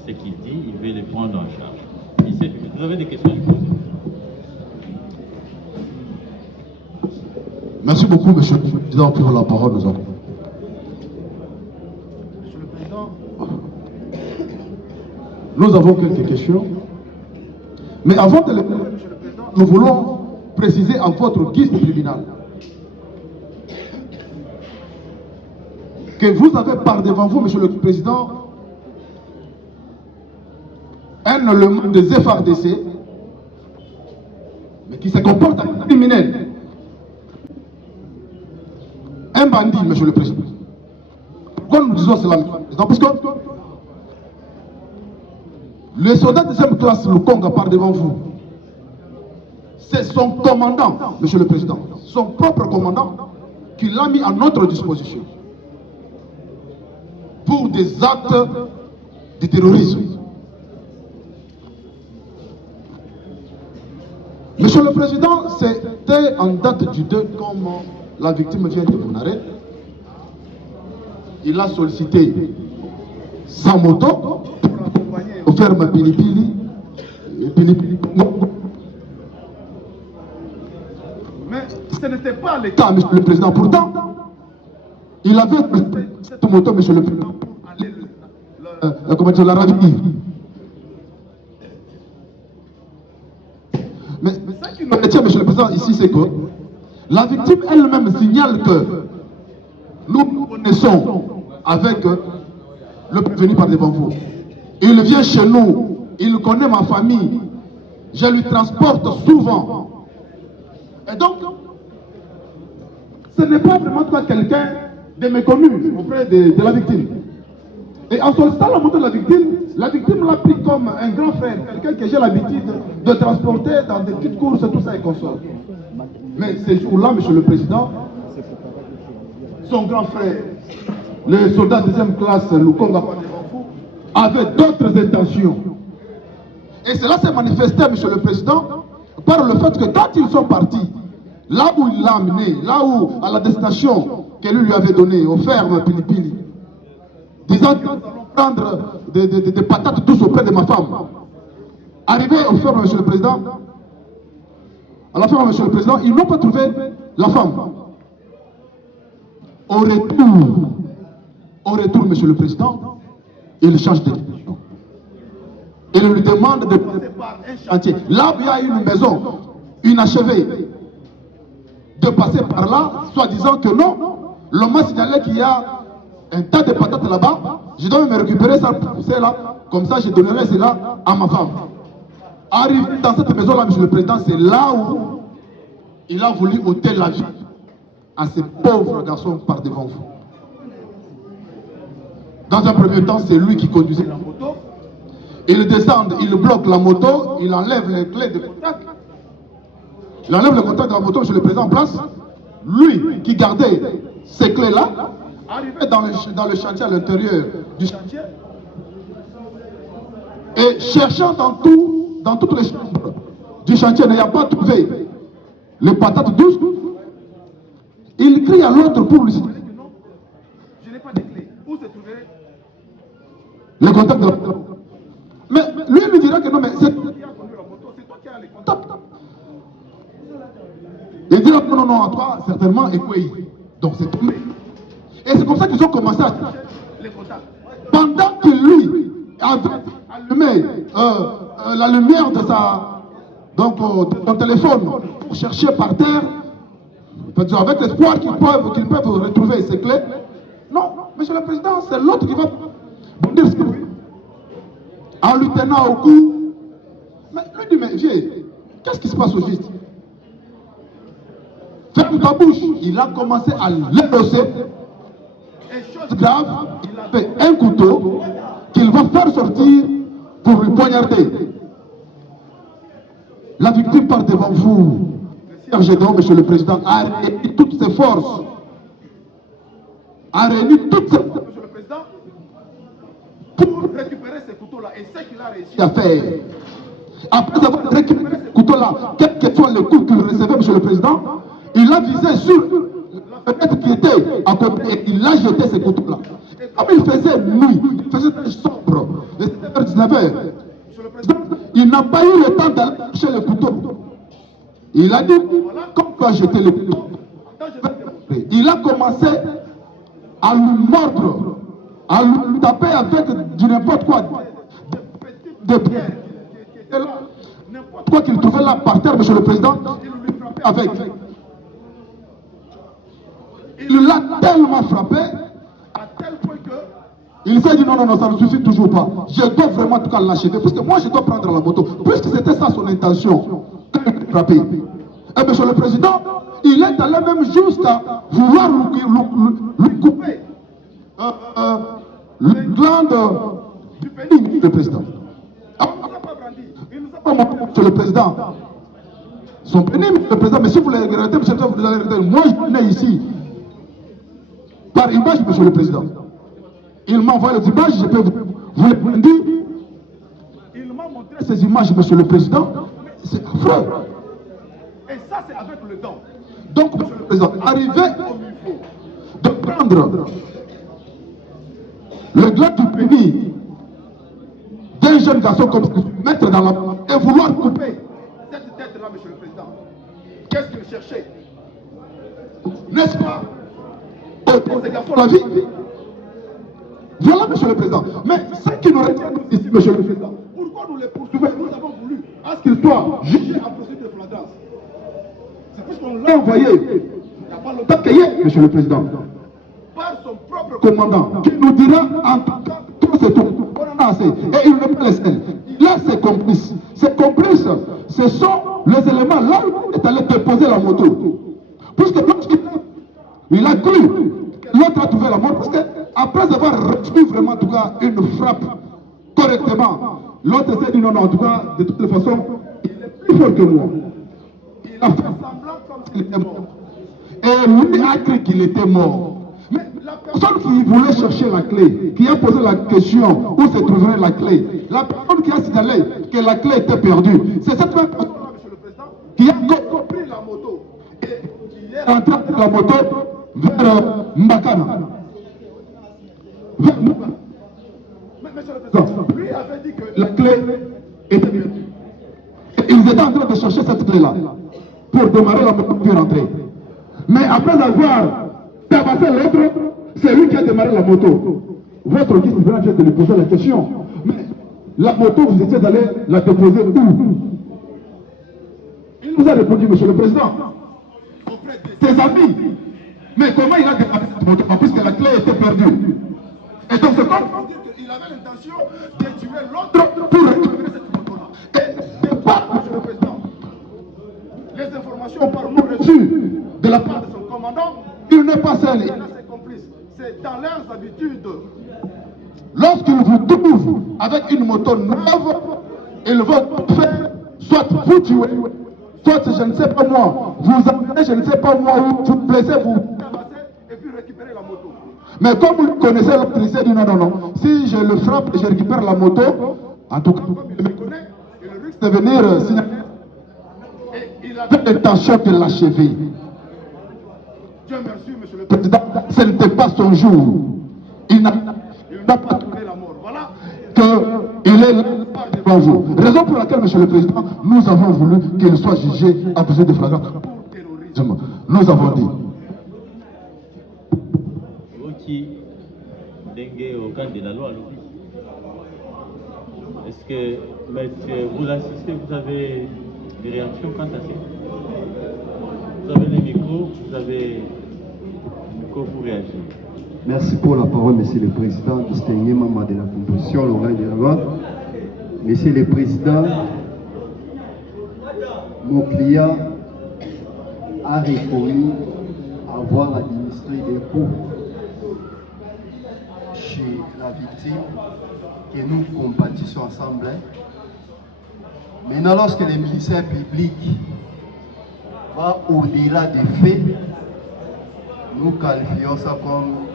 ce qu'il dit, il veut les prendre en charge. Vous avez des questions à lui poser? Merci beaucoup, Monsieur le Président, pour la parole. Monsieur le Président, nous avons quelques questions. Mais avant de les poser, Monsieur le Président, nous voulons préciser en votre guise de tribunal que vous avez par devant vous, Monsieur le Président, un élément des FRDC, mais qui se comporte comme un criminel. Un bandit, Monsieur le Président. Pourquoi nous disons cela, Monsieur le Président? Parce que Le soldat de deuxième classe, le Congo, part devant vous. C'est son commandant, Monsieur le Président, son propre commandant, qui l'a mis à notre disposition pour des actes de terrorisme. Monsieur le Président, c'était en date du 2, comme la victime vient de vous narrer. Il a sollicité sa moto pour l'accompagner au ferme Pilipili. Mais ce n'était pas le cas, Monsieur le Président. Pourtant, il avait cette moto, Monsieur le Président, pour aller comment dire, la ravir. Mais ce qui nous retient, Monsieur le Président, ici, c'est que la victime elle-même signale que nous connaissons avec le prévenu par devant vous. Il vient chez nous, il connaît ma famille, je lui transporte souvent. Et donc, ce n'est pas vraiment quelqu'un de méconnu auprès de la victime. Et en sollicitant la moto de la victime l'a pris comme un grand frère, quelqu'un que j'ai l'habitude de transporter dans des petites courses, tout ça et consort. Mais ces jours-là, Monsieur le Président, son grand frère, le soldat de deuxième classe, Lukonga, avait d'autres intentions. Et cela s'est manifesté, Monsieur le Président, par le fait que quand ils sont partis, là où il l'a amené, là où, à la destination qu'elle lui avait donnée, aux fermes Pilipili, disant que nous allons prendre des patates douces auprès de ma femme. Arrivé aux fermes, Monsieur le Président, à la ferme, Monsieur le Président, ils n'ont pas trouvé la femme. Au retour, Monsieur le Président, il change de direction. Il lui demande de passer par un chantier. Là où il y a une maison inachevée, de passer par là, soit disant que non, l'homme m'a signalé qu'il y a un tas de patates là-bas, je dois me récupérer ça, pousser là, comme ça je donnerai cela à ma femme. Arrivé dans cette maison-là, Monsieur le Président, c'est là où il a voulu ôter la vie à ces pauvres garçons par devant vous. Dans un premier temps, c'est lui qui conduisait la moto. Il descend, il bloque la moto, il enlève les clés de contact. Il enlève le contact de la moto, Monsieur le Président, en place. Lui qui gardait ces clés-là, arrivé dans le chantier, à l'intérieur du chantier, et cherchant dans toutes les chambres du chantier, n'ayant pas trouvé les patates douces, il crie à l'autre pour lui dire que non, je n'ai pas de clés. Où se trouverait le contact de la moto? Mais lui, il lui dira que non, mais c'est toi qui as conduit la moto, c'est toi qui as les contacts. Il dira non, non, à toi, certainement, et quoi. Donc c'est tombé. Et c'est comme ça qu'ils ont commencé à chercher les contacts. Pendant que lui avait allumé la lumière de de son téléphone pour chercher par terre, avec l'espoir qu'ils peuvent retrouver ces clés. Non, Monsieur le Président, c'est l'autre qui va bondir ce bruit. En lui tenant au cou. Mais lui dit, mais vieux, qu'est-ce qui se passe au juste? Ferme ta bouche. Il a commencé à l'endosser. Et chose grave, il avait un couteau qu'il va faire sortir pour lui poignarder. La victime part devant vous. Gédéon, Monsieur le Président, a réuni toutes ses forces. Monsieur le Président, pour récupérer ces couteaux-là. Et ce qu'il a réussi à faire. Après avoir récupéré ces couteaux-là, quels que soient les coups qu'il recevait, Monsieur le Président, il a visé sur la fenêtre qui était à côté et il a jeté ces couteaux-là. Et comme il faisait nuit, il faisait très sombre, et c'était vers 19h, Monsieur le Président, il n'a pas eu le temps d'aller chercher le couteau. Il a dit, voilà, comme quand j'étais le couteau, il a commencé à lui mordre, à lui taper avec du n'importe quoi, des pierres qui étaient là, n'importe quoi qu'il trouvait là par terre, Monsieur le Président, il lui frappait avec. Il l'a tellement frappé, à tel point que il s'est dit non, non, non, ça ne suffit toujours pas. Je dois vraiment en tout cas l'achever, parce que moi je dois prendre la moto, puisque c'était ça son intention, quand il l'a frappé. Et Monsieur le Président, il est allé même jusqu'à vouloir lui couper les glandes du pénis, le Président. Ah, pas montré, Monsieur le Président. Sont bénis, Monsieur le Président, mais si vous les regrettez, Monsieur le Président, vous allez regretter. Moi, je venais ici. Par image, Monsieur le Président. Il m'a envoyé les images, je peux vous les dire. Il m'a montré ces images, Monsieur le Président. C'est affreux. Et ça, c'est avec le temps. Donc, Monsieur le Président, arrivé comme il faut de prendre le gland du pénis d'un jeune garçon comme ça, mettre dans la main et vouloir couper cette tête-là, Monsieur le Président. Qu'est-ce qu'il cherchait? N'est-ce pas? Pour ces garçons, la vie. Voilà, Monsieur le Président. Mais ce qui nous retient ici, Monsieur le Président, pourquoi nous les poursuivons? Nous avons voulu à ce qu'ils soient jugés en procédure de flagrance. C'est parce qu'on l'a envoyé, il n'y a pas longtemps qu'il y ait, Monsieur le Président, par son propre commandant, qui nous dira en tant que tout c'est tout. On en a assez. Et il ne pas les seuls. Il a ses complices. Ses complices, ce sont les éléments là où il est allé déposer la moto. Puisque il a cru que l'autre a trouvé la mort, parce qu'après avoir reçu vraiment en tout cas une frappe correctement, l'autre s'est dit non, non, en tout cas, de toutes les façons, il est plus fort que moi. Il a fait semblant comme s'il était mort. Et lui a cru qu'il était mort. Mais la personne qui voulait chercher la clé, qui a posé la question où se trouverait la clé, la personne qui a signalé que la clé était perdue, c'est cette même personne-là, Monsieur le Président, qui a compris la moto et qui est rentré avec la moto vers Mbakana. Vers Mbakana. Mais Monsieur le Président, lui avait dit que la clé était perdue. Et ils étaient en train de chercher cette clé-là pour démarrer la moto puis rentrer. Mais après avoir tabassé l'autre, c'est lui qui a démarré la moto. Votre guide vient de lui poser la question. Mais la moto, vous étiez allé la déposer où? Il nous a répondu, Monsieur le Président, auprès de ses amis. Mais comment il a démarré cette moto? Puisque la clé était perdue. Et donc c'est comme pour dire qu'il avait l'intention de tuer l'autre pour récupérer cette moto-là. Et de part, Monsieur le Président, les informations par nous reçues de la part de son commandant, il n'est pas seul, il a ses complices. C'est dans leurs habitudes. Lorsqu'ils vous trouvent avec une moto neuve, ils vont faire soit vous tuer, soit je ne sais pas moi, vous amener je ne sais pas moi où, vous blessez, vous tabasser et puis récupérer la moto. Mais comme vous connaissez l'autre, il s'est dit non, non, non, si je le frappe et je récupère la moto, en tout cas, comme il me connaît, il risque de venir signaler. Et il avait l'intention de l'achever. Dieu merci, Monsieur le Président, ce n'était pas son jour. Il n'a pas trouvé la mort. Voilà qu'il est là devant vous. Raison pour laquelle, Monsieur le Président, nous avons voulu qu'il soit jugé accusé de flagrant pour terrorisme. Nous avons dit. Au cadre de la loi, est-ce que vous assistez, vous avez des réactions quant à ça? Vous avez le micro, vous avez le micro pour réagir. Merci pour la parole, Monsieur le Président, distingué membre de la composition, Laurent de la loi. Monsieur le Président, mon client a reconnu avoir administré des coups chez la victime que nous compatissons ensemble. Maintenant, lorsque le ministère public va au-delà des faits, nous qualifions ça comme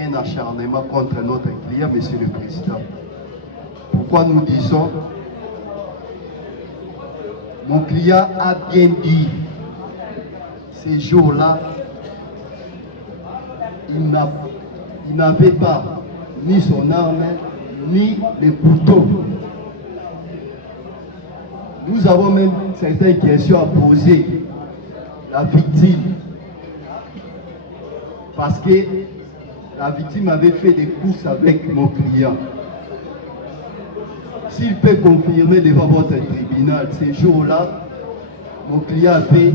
un acharnement contre notre client, Monsieur le Président. Pourquoi nous disons? Mon client a bien dit, ces jours-là, il n'avait pas ni son arme, ni les couteaux. Nous avons même certaines questions à poser à la victime. Parce que la victime avait fait des courses avec mon client. S'il peut confirmer devant votre tribunal, ces jours-là, mon client avait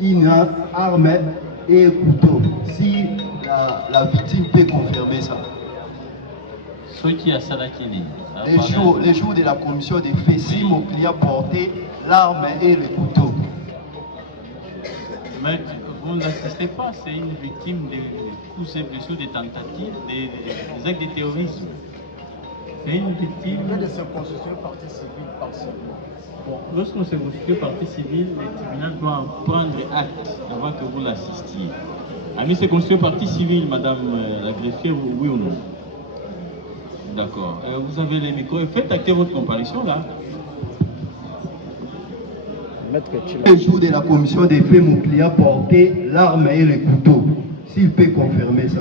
une arme et un couteau. Si la victime peut confirmer ça. Les jours de la commission des faits, si mon client portait l'arme et le couteau. Mais vous n'assistez pas, c'est une victime de coups et blessures, des tentatives, des actes de terrorisme. C'est une victime. Il vient de se constituer partie civile par civile. Bon, lorsqu'on se constitue partie civile, le tribunal doit en prendre acte avant que vous l'assistiez. Ami, c'est constitué partie civile, madame la greffière, oui ou non? D'accord. Vous avez les micros. Faites acter votre comparution là. Le jour de la commission des faits, mon client portait l'arme et le couteau. S'il peut confirmer ça.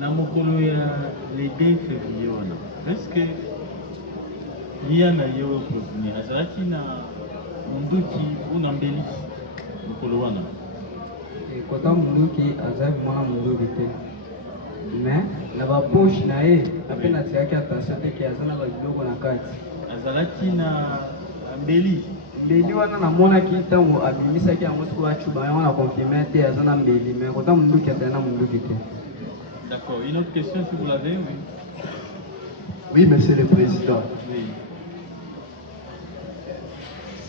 Namokolo ya les 2 février wana. Est-ce que liya na yo prévenu azalaki na munduki ou na mbeli mokolo wana? Kota munduki azali mwana munduki te. Mais na ba poche na ye ape na tiaki attention te ki azana ba biloko na kati. Azalaki na mbeli. Mbeli wana namonaki ntango abimisaki yango sikoyo acuba yango na confirme te aza na mbeli, mais kota munduki azali na munduki te. D'accord. Une autre question si vous l'avez, oui. Oui, monsieur le président. Oui.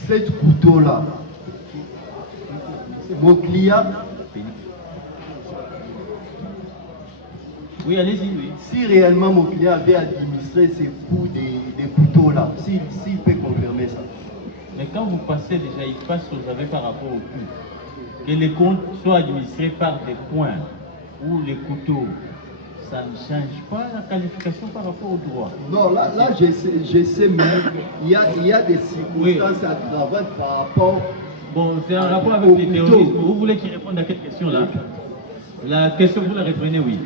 Cet couteau-là, mon client, Oui, allez-y, oui. si réellement mon client avait administré ces coups des couteaux-là, s'il peut confirmer ça. Mais quand vous passez déjà, il passe aux aveux par rapport au coup. Que les comptes soient administrés par des points ou les couteaux, ça ne change pas la qualification par rapport au droit. Non, là je sais même, il y a des circonstances aggravantes par rapport. Bon, c'est en rapport avec les terroristes. Vous voulez qu'il réponde à cette question-là? La question, vous la reprenez, oui.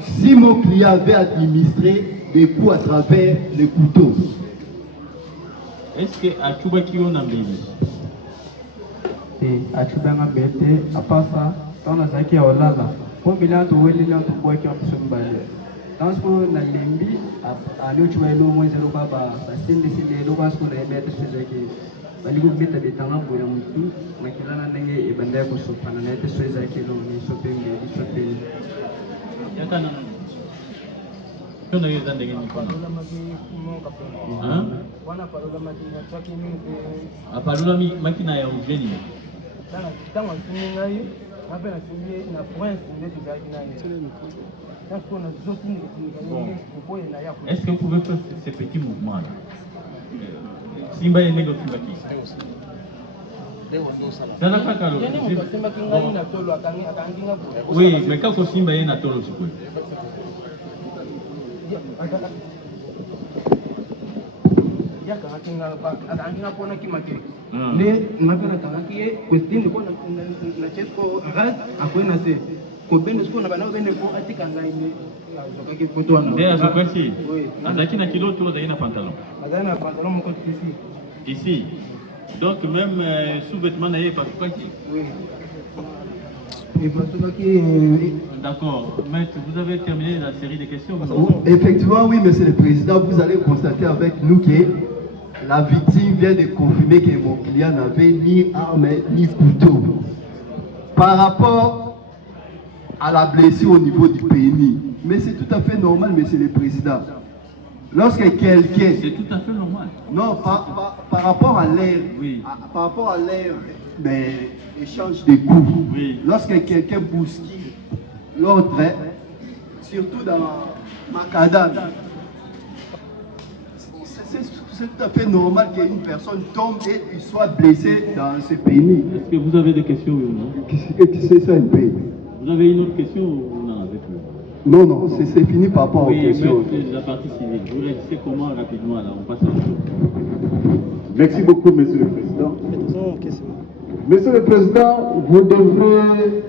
Si mon client avait administré des coups à travers les couteaux, est-ce que à Chubaki on a mis? Acuba nga mbete apasa tona zaki ya olala. Po bila to weli la to boy ki amso mbale. Tansko na lembi alio chuma elo mo zero baba basindi sindi elo basko na ebete sezaki. Bali ko beta de tanga boya mutu makilana nenge ebanda ko sopana na ete sezaki lo ni sopenge di sopenge. Yakana. Kuna hiyo zande ngeni kono. Wana parola makina chaki mingi. Apalula makina ya ujeni. Sana kitangwa sininga yi, ngabe na sininga na prince ndetu zaki na yi. Tansko na zote ni kupoye na yako. Est-ce que vous pouvez faire ces petits mouvements là? Simba yene go Simba ki. Sana kwa kalo. Yani mkasema kingali na tolo akanginga bure. Oui, mais quand Simba yene na tolo sikwe. Akanginga pona kimake. Ne mapera kanaki kwestini ko na chesko ras akwena se. Ko bene sko na bana bene ko atika ngaine. Azokaki foto na. Ndio azokaki. Azaki na kilo tu azaki na pantalon. Azaki na pantalon moko ici. Ici. Donc même sous-vêtement na yé pas quoi qui. Oui. D'accord. Maître, vous avez terminé la série de questions. Effectivement, oui, monsieur le président, vous allez constater avec nous que la victime vient de confirmer que mon client n'avait ni arme ni couteau. Par rapport à la blessure au niveau du pénis, mais c'est tout à fait normal, monsieur le président. Lorsque quelqu'un... C'est tout à fait normal. Non, par rapport à l'air, oui. Par rapport à l'air, mais échange de coups. Oui. Lorsque quelqu'un bouscule l'autre, surtout dans Macadam, c'est tout à fait normal qu'une personne tombe et qu'il soit blessé dans ce pénis. Est-ce que vous avez des questions ou non? C'est ça un peu. Vous avez une autre question ou non avec vous? Non, non, c'est fini par rapport aux questions. La partie civile, vous réagissez comment rapidement là? On passe à vous. Merci beaucoup, monsieur le président. Monsieur le président, vous devrez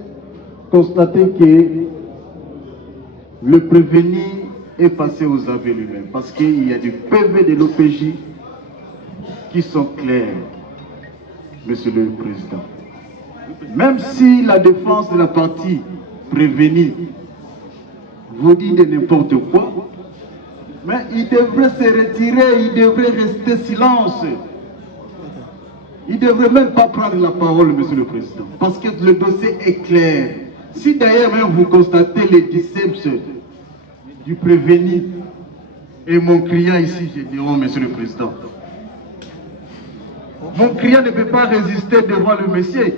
constater que le prévenu est passé aux aveux lui-même parce qu'il y a des PV de l'OPJ qui sont clairs, monsieur le président. Même si la défense de la partie prévenue vous dit de n'importe quoi, mais il devrait se retirer, il devrait rester silence. Il ne devrait même pas prendre la parole, monsieur le président, parce que le dossier est clair. Si d'ailleurs même vous constatez les biceps du prévenu et mon client ici, je dirais, monsieur le président, mon client ne peut pas résister devant le monsieur.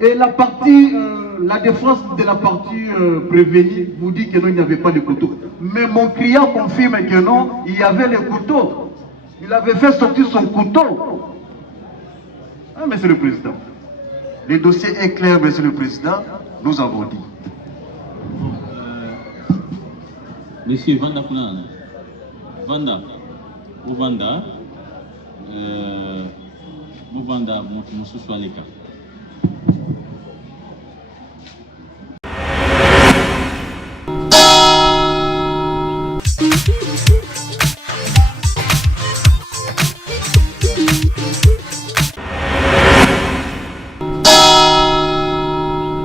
Et la partie, la défense de la partie prévenue vous dit que non, il n'y avait pas de couteau. Mais mon client confirme que non, il y avait le couteau. Il avait fait sortir son couteau. Ah, Monsieur le Président. Le dossier est clair, Monsieur le Président. Nous avons dit. Monsieur Vanda Kunan. Vanda. Vous Vanda. Vous Vanda, mon sous-soaleka.